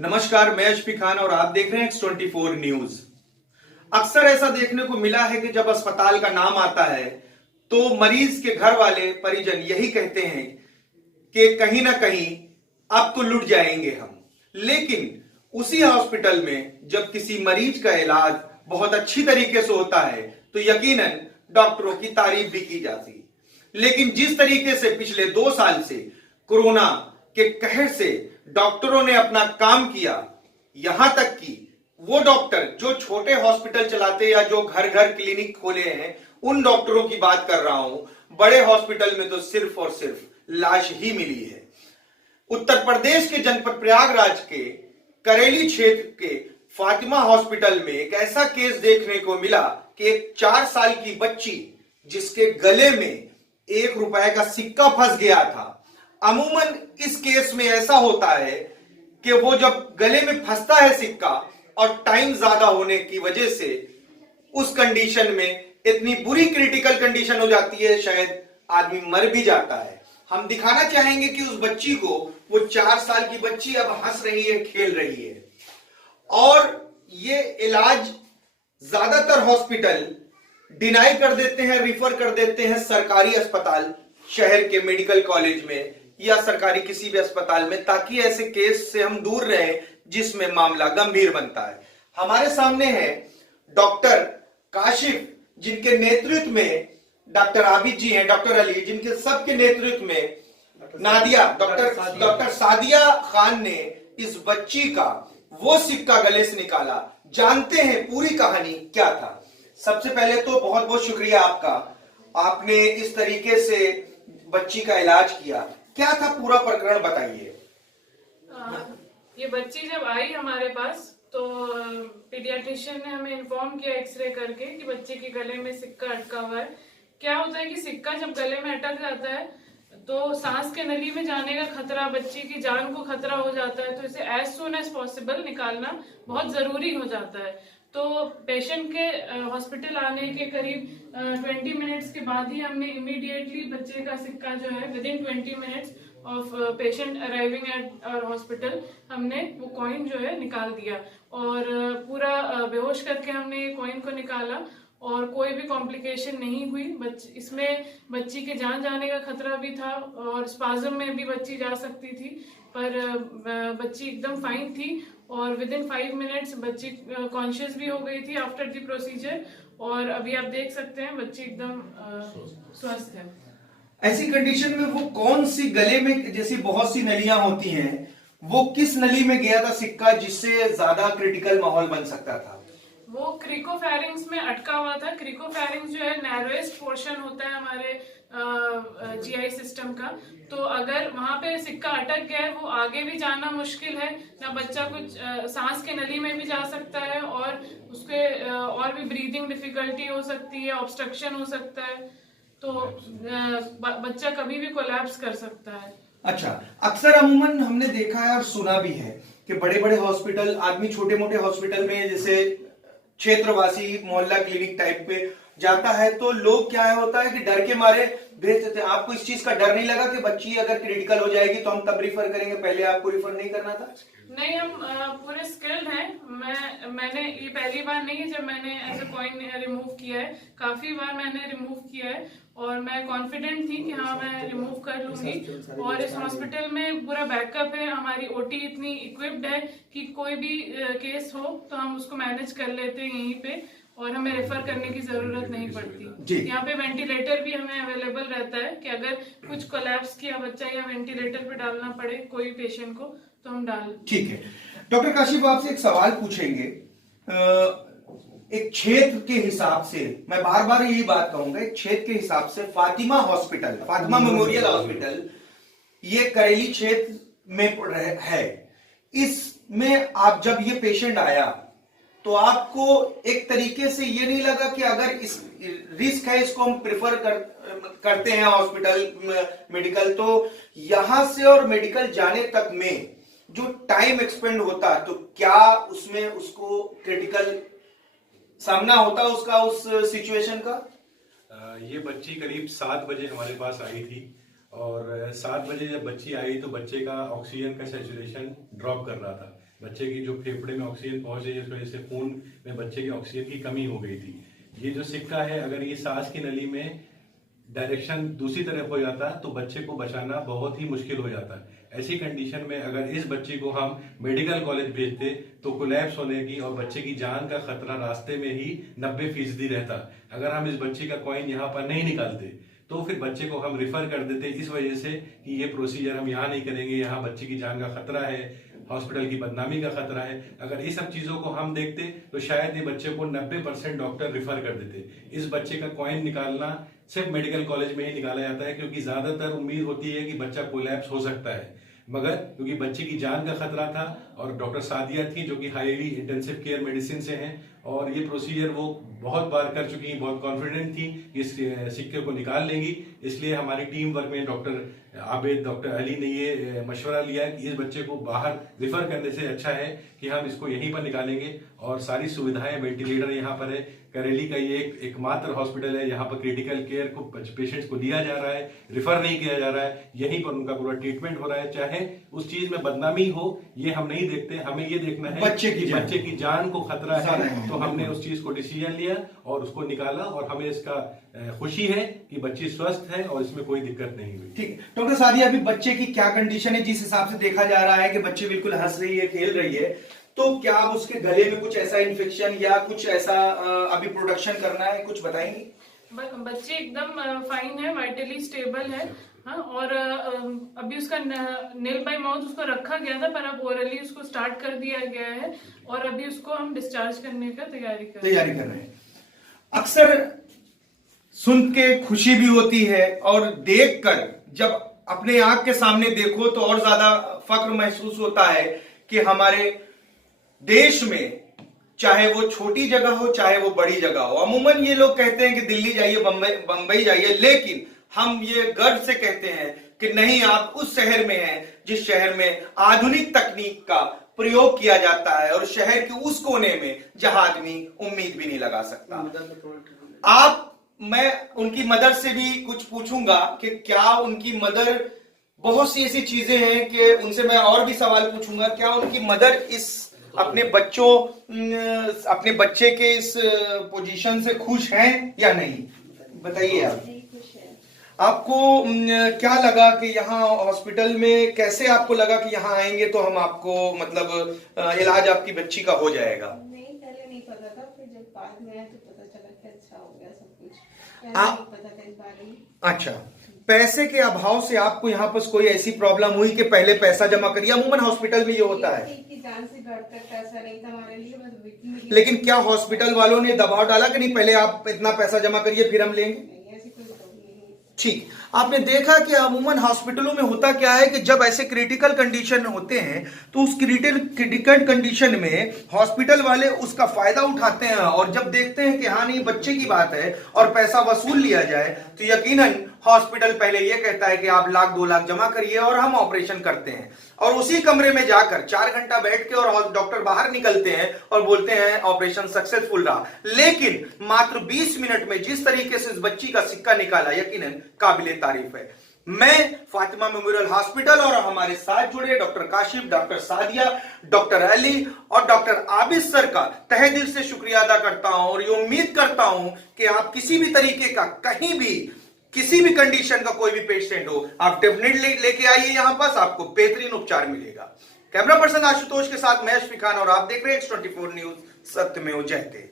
नमस्कार, मैं एचपी खान और आप देख रहे हैं X24 न्यूज। अक्सर ऐसा देखने को मिला है कि जब अस्पताल का नाम आता है तो मरीज के घर वाले परिजन यही कहते हैं कि कहीं ना कहीं अब तो लुट जाएंगे हम। लेकिन उसी हॉस्पिटल में जब किसी मरीज का इलाज बहुत अच्छी तरीके से होता है तो यकीनन डॉक्टरों की तारीफ भी की जाती है। लेकिन जिस तरीके से पिछले 2 साल से कोरोना के कहर से डॉक्टरों ने अपना काम किया, यहां तक कि वो डॉक्टर जो छोटे हॉस्पिटल चलाते या जो घर घर क्लिनिक खोले हैं उन डॉक्टरों की बात कर रहा हूं। बड़े हॉस्पिटल में तो सिर्फ और सिर्फ लाश ही मिली है। उत्तर प्रदेश के जनपद प्रयागराज के करेली क्षेत्र के फातिमा हॉस्पिटल में एक ऐसा केस देखने को मिला कि एक 4 साल की बच्ची जिसके गले में 1 रुपए का सिक्का फंस गया था। अमूमन इस केस में ऐसा होता है कि वो जब गले में फंसता है सिक्का और टाइम ज्यादा होने की वजह से उस कंडीशन में इतनी बुरी क्रिटिकल कंडीशन हो जाती है, शायद आदमी मर भी जाता है। हम दिखाना चाहेंगे कि उस बच्ची को, वो 4 साल की बच्ची अब हंस रही है, खेल रही है। और ये इलाज ज्यादातर हॉस्पिटल डिनाई कर देते हैं, रिफर कर देते हैं सरकारी अस्पताल, शहर के मेडिकल कॉलेज में या सरकारी किसी भी अस्पताल में, ताकि ऐसे केस से हम दूर रहें जिसमें मामला गंभीर बनता है। हमारे सामने है डॉक्टर काशिफ, जिनके नेतृत्व में डॉक्टर आबिद जी हैं, डॉक्टर अली, जिनके सबके नेतृत्व में नादिया, डॉक्टर सादिया खान ने इस बच्ची का वो सिक्का गले से निकाला। जानते हैं पूरी कहानी क्या था। सबसे पहले तो बहुत बहुत शुक्रिया आपका, आपने इस तरीके से बच्ची का इलाज किया। क्या था पूरा प्रकरण, बताइए। ये बच्ची जब आई हमारे पास तो पीडियाट्रिशियन ने हमें इन्फॉर्म किया एक्सरे करके कि बच्चे के गले में सिक्का अटका हुआ है। क्या होता है कि सिक्का जब गले में अटक जाता है तो सांस के नली में जाने का खतरा, बच्ची की जान को खतरा हो जाता है, तो इसे एज सुन एज पॉसिबल निकालना बहुत जरूरी हो जाता है। तो पेशेंट के हॉस्पिटल आने के करीब 20 मिनट्स के बाद ही हमने इमीडिएटली बच्चे का सिक्का जो है within 20 minutes of patient arriving at our hospital हमने वो कॉइन जो है निकाल दिया और पूरा बेहोश करके हमने ये कॉइन को निकाला और कोई भी कॉम्प्लिकेशन नहीं हुई। इसमें बच्ची के जान जाने का खतरा भी था और स्पाज्म में भी बच्ची जा सकती थी, पर बच्ची एकदम फाइन थी और विदिन 5 मिनट्स बच्ची कॉन्शियस भी हो गई थी आफ्टर द प्रोसीजर। और अभी आप देख सकते हैं बच्ची एकदम स्वस्थ है। ऐसी कंडीशन में वो कौन सी गले में, जैसी बहुत सी नलियां होती हैं, वो किस नली में गया था सिक्का जिससे ज्यादा क्रिटिकल माहौल बन सकता था? वो क्रिकोफेरिंग्स में अटका हुआ था। क्रिकोफेरिंग्स जो है नैरोएस्ट पोर्शन होता है हमारे जीआई सिस्टम का, तो अगर वहां पे सिक्का अटक गया है वो आगे भी जाना मुश्किल है ना, बच्चा कुछ सांस के नली में भी जा सकता है और उसके और भी ब्रीदिंग डिफिकल्टी हो सकती है, ऑब्स्ट्रक्शन हो सकता है, तो बच्चा कभी भी कोलैप्स कर सकता है। अच्छा, अक्सर अमूमन हमने देखा है और सुना भी है कि बड़े बड़े हॉस्पिटल, आदमी छोटे मोटे हॉस्पिटल में जैसे क्षेत्रवासी मोहल्ला क्लिनिक टाइप पे जाता है तो लोग क्या होता है कि डर के मारे भेज देते हैं। आपको इस चीज का डर नहीं लगा कि बच्ची अगर क्रिटिकल हो जाएगी तो हम तब रिफर करेंगे, पहले आपको रिफर नहीं करना था? नहीं, हम पूरे स्किल्ड हैं। मैंने ये पहली बार नहीं है जब मैंने ऐसा कॉइन रिमूव किया है, काफी बार मैंने रिमूव किया है और मैं कॉन्फिडेंट थी कि हाँ मैं रिमूव कर लूंगी। और इस हॉस्पिटल में पूरा बैकअप है, हमारी ओटी इतनी इक्विप्ड है कि कोई भी केस हो तो हम उसको मैनेज कर लेते हैं यहीं पे और हमें रेफर करने की जरूरत नहीं पड़ती। यहाँ पे वेंटिलेटर भी हमें अवेलेबल रहता है कि अगर कुछ कोलैप्स किया बच्चा या वेंटिलेटर पे डालना पड़े कोई पेशेंट को तो हम डाल। ठीक है डॉक्टर काशिफ, आपसे एक सवाल पूछेंगे। एक क्षेत्र के हिसाब से, मैं बार बार यही बात कहूंगा, एक क्षेत्र के हिसाब से Fatima hospital, Fatima memorial hospital, ये करेली क्षेत्र में है। इसमें आप जब ये पेशेंट आया तो आपको एक तरीके से ये नहीं लगा कि अगर इस रिस्क है, इसको हम प्रेफर करते हैं हॉस्पिटल मेडिकल, तो यहां से और मेडिकल जाने तक में जो टाइम एक्सपेंड होता तो क्या उसमें उसको क्रिटिकल सामना होता उसका, उस सिचुएशन का? ये बच्ची करीब 7 बजे हमारे पास आई थी और 7 बजे जब बच्ची आई तो बच्चे का ऑक्सीजन का सैचुरेशन ड्रॉप कर रहा था, बच्चे की जो फेफड़े में ऑक्सीजन पहुंच रही है, इस वजह से खून में बच्चे की ऑक्सीजन की कमी हो गई थी। ये जो सिक्का है, अगर ये सांस की नली में डायरेक्शन दूसरी तरफ हो जाता तो बच्चे को बचाना बहुत ही मुश्किल हो जाता। ऐसी कंडीशन में अगर इस बच्चे को हम मेडिकल कॉलेज भेजते तो कोलैप्स होने की और बच्चे की जान का खतरा रास्ते में ही 90% रहता। अगर हम इस बच्चे का कॉइन यहाँ पर नहीं निकालते तो फिर बच्चे को हम रिफर कर देते, इस वजह से कि ये प्रोसीजर हम यहाँ नहीं करेंगे, यहाँ बच्चे की जान का खतरा है, हॉस्पिटल की बदनामी का खतरा है। अगर ये सब चीजों को हम देखते तो शायद ये बच्चे को 90% डॉक्टर रिफर कर देते। इस बच्चे का कॉइन निकालना सिर्फ मेडिकल कॉलेज में ही निकाला जाता है, क्योंकि ज्यादातर उम्मीद होती है कि बच्चा कोलैप्स हो सकता है, मगर क्योंकि बच्चे की जान का खतरा था और डॉक्टर सादिया थी जो कि हाईली इंटेंसिव केयर मेडिसिन से हैं और ये प्रोसीजर वो बहुत बार कर चुकी, बहुत कॉन्फिडेंट थी कि इस सिक्के को निकाल लेंगी। इसलिए हमारी टीम वर्क में डॉक्टर आबिद, डॉक्टर अली ने ये मशवरा लिया कि इस बच्चे को बाहर रिफर करने से अच्छा है कि हम इसको यहीं पर निकालेंगे। और सारी सुविधाएं, वेंटिलेटर यहाँ पर है, करेली का ये एकमात्र हॉस्पिटल है यहाँ पर क्रिटिकल केयर को पेशेंट्स को दिया जा रहा है, रिफर नहीं किया जा रहा है, यहीं पर उनका पूरा ट्रीटमेंट हो रहा है। चाहे उस चीज में बदनामी हो ये हम नहीं देखते, हमें ये देखना है बच्चे की जान को खतरा है, तो हमने उस चीज को डिसीजन लिया और उसको निकाला और हमें इसका खुशी है कि बच्ची स्वस्थ है और इसमें कोई दिक्कत नहीं हुई। ठीक है डॉक्टर सादिया, अभी बच्चे की क्या कंडीशन है? जिस हिसाब से देखा जा रहा है कि बच्ची बिल्कुल हंस रही है, खेल रही है, तो क्या अब उसके गले में कुछ ऐसा इन्फेक्शन या कुछ ऐसा अभी प्रोडक्शन करना है, कुछ बताएंगे? बच्चे एकदम फाइन है, वाइटली स्टेबल है। हाँ, और अभी उसका नील बाय माउथ उसको रखा गया था, पर अब ओरली उसको स्टार्ट कर दिया गया है और अभी उसको हम डिस्चार्ज करने का तैयारी कर रहे हैं। अक्सर सुन के खुशी भी होती है और देखकर जब अपने आंख के सामने देखो तो और ज्यादा फक्र महसूस होता है कि हमारे देश में चाहे वो छोटी जगह हो चाहे वो बड़ी जगह हो, अमूमन ये लोग कहते हैं कि दिल्ली जाइए, बंबई जाइए, लेकिन हम ये गर्व से कहते हैं कि नहीं, आप उस शहर में हैं जिस शहर में आधुनिक तकनीक का प्रयोग किया जाता है और शहर के उस कोने में जहां आदमी उम्मीद भी नहीं लगा सकता। मैं उनकी मदर से भी कुछ पूछूंगा कि क्या उनकी मदर, बहुत सी ऐसी चीजें हैं कि उनसे मैं और भी सवाल पूछूंगा, क्या उनकी मदर इस अपने बच्चे के इस पोजीशन से खुश हैं या नहीं? बताइए आप। आपको क्या लगा कि यहाँ हॉस्पिटल में, कैसे आपको लगा कि यहाँ आएंगे तो हम आपको मतलब इलाज आपकी बच्ची का हो जाएगा? नहीं, पहले नहीं पता था, फिर जब बाद में आया तो पता चला कि अच्छा हो गया सब कुछ। नहीं पता था इस बारे में। अच्छा, पैसे के अभाव से आपको यहाँ पर कोई ऐसी प्रॉब्लम हुई कि पहले पैसा जमा करिए? अमूमन हॉस्पिटल में ये होता है कि जान से बढ़कर पैसा नहीं था हमारे लिए, बस। लेकिन क्या हॉस्पिटल वालों ने दबाव डाला कि नहीं पहले आप इतना पैसा जमा करिए फिर हम लेंगे? ठीक, आपने देखा कि अमूमन हॉस्पिटलों में होता क्या है कि जब ऐसे क्रिटिकल कंडीशन होते हैं तो उस क्रिटिकल कंडीशन में हॉस्पिटल वाले उसका फायदा उठाते हैं और जब देखते हैं कि हाँ नहीं बच्चे की बात है और पैसा वसूल लिया जाए तो यकीनन हॉस्पिटल पहले यह कहता है कि आप 1-2 लाख जमा करिए और हम ऑपरेशन करते हैं। और उसी कमरे में जाकर 4 घंटा बैठ के और डॉक्टर बाहर निकलते हैं और बोलते हैं ऑपरेशन सक्सेसफुल रहा। लेकिन मात्र 20 मिनट में जिस तरीके से इस बच्ची का सिक्का निकाला, यकीनन काबिले तारीफ है। मैं फातिमा मेमोरियल हॉस्पिटल और हमारे साथ जुड़े doctor Kashif, doctor Sadia, doctor Ali और डॉक्टर आबिद सर का तहे दिल से शुक्रिया अदा करता हूं और ये उम्मीद करता हूं कि आप किसी भी तरीके का, कहीं भी, किसी भी कंडीशन का कोई भी पेशेंट हो, आप डेफिनेटली लेके आइए यहाँ पास, आपको बेहतरीन उपचार मिलेगा। कैमरा पर्सन आशुतोष के साथ मैं अशफी खान और आप देख रहे हैं X24 न्यूज, सत्यमेव जयते।